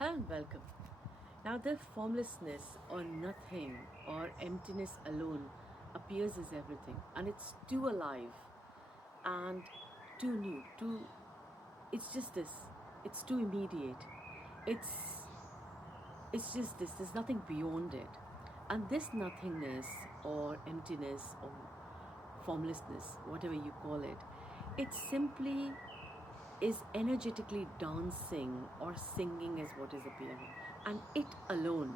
Hello and welcome. Now, the formlessness or nothing or emptiness alone appears as everything, and it's too alive and too new. It's just this. It's too immediate. It's it's just this. There's nothing beyond it, and this nothingness or emptiness or formlessness, whatever you call it, it simply is energetically dancing or singing as what is appearing. And it alone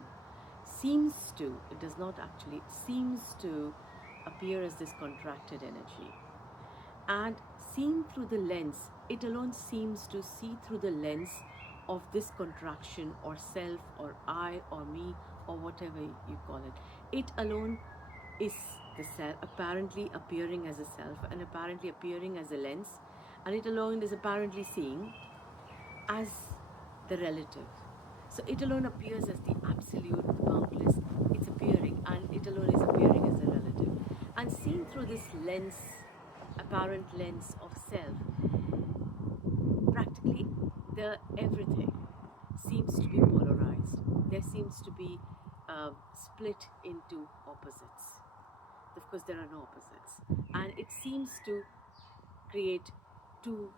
seems to, it does not actually, it seems to appear as this contracted energy. And seen through the lens, it alone seems to see through the lens of this contraction or self or I or me or whatever you call it. It alone is the self, apparently appearing as a self and apparently appearing as a lens, and it alone is apparently seeing as the relative. So it alone appears as the absolute, the boundless. It's appearing, and it alone is appearing as a relative. And seen through this lens, apparent lens of self, practically the everything seems to be polarized. There seems to be split into opposites. Of course, there are no opposites, and it seems to create two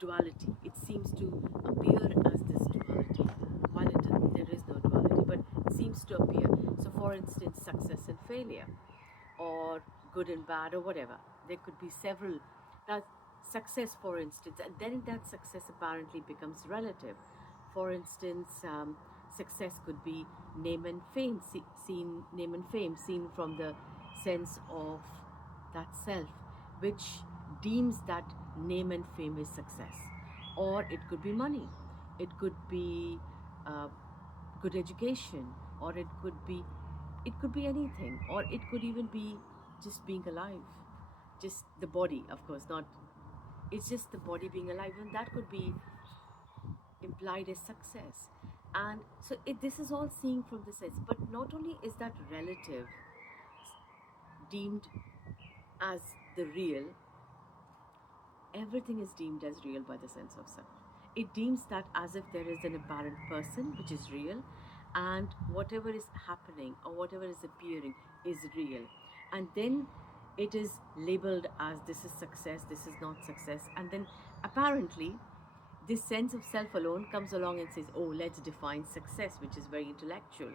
duality. It seems to appear as this duality, while there is no duality, but it seems to appear. So, for instance, success and failure, or good and bad, or whatever. There could be several. Now, success, for instance, and then that success apparently becomes relative. For instance, success could be name and fame, seen name and fame, seen from the sense of that self, which deems that name and fame is success. Or it could be money, it could be uh, good education, or it could be anything, or it could even be just being alive, just the body, of course, not, it's just the body being alive, and that could be implied as success. And so this is all seeing from the sense, but not only is that relative deemed as the real, everything is deemed as real by the sense of self. It deems that as if there is an apparent person which is real, and whatever is happening or whatever is appearing is real. And then it is labeled as this is success, this is not success. And then apparently, this sense of self alone comes along and says, oh, let's define success, which is very intellectual.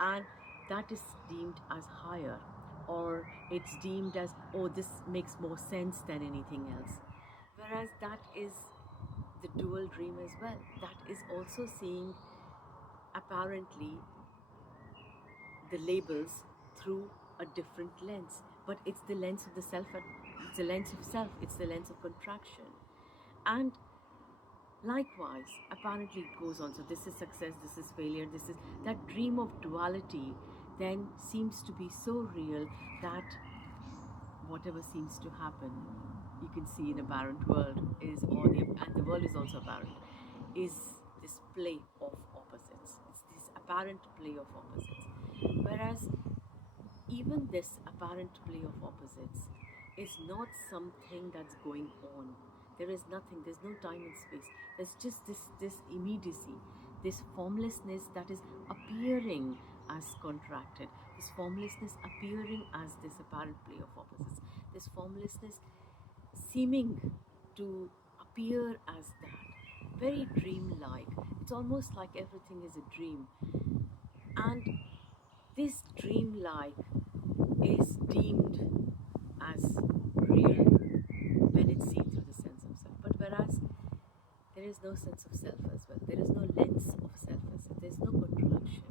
And that is deemed as higher, or it's deemed as, oh, this makes more sense than anything else. Whereas that is the dual dream as well. That is also seeing apparently the labels through a different lens. But it's the lens of the self, it's the lens of self, it's the lens of contraction. And likewise, apparently it goes on. So this is success, this is failure, this is that dream of duality then seems to be so real that whatever seems to happen, you can see in apparent world is all the, and the world is also apparent, is this play of opposites. It's this apparent play of opposites. Whereas even this apparent play of opposites is not something that's going on. There is nothing, there's no time and space. There's just this immediacy, this formlessness that is appearing as contracted, this formlessness appearing as this apparent play of opposites, this formlessness seeming to appear as that, very dreamlike. It's almost like everything is a dream. And this dreamlike is deemed as real when it's seen through the sense of self. But whereas there is no sense of self as well, there is no lens of self as well, there's no contraction.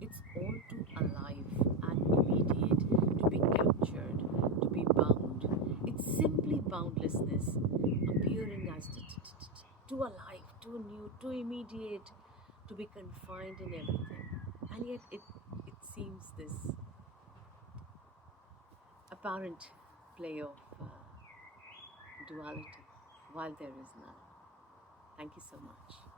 It's all too alive and immediate to be captured, to be bound. It's simply boundlessness appearing as too alive, too new, too immediate to be confined in everything. And yet it seems this apparent play of duality while there is none. Thank you so much.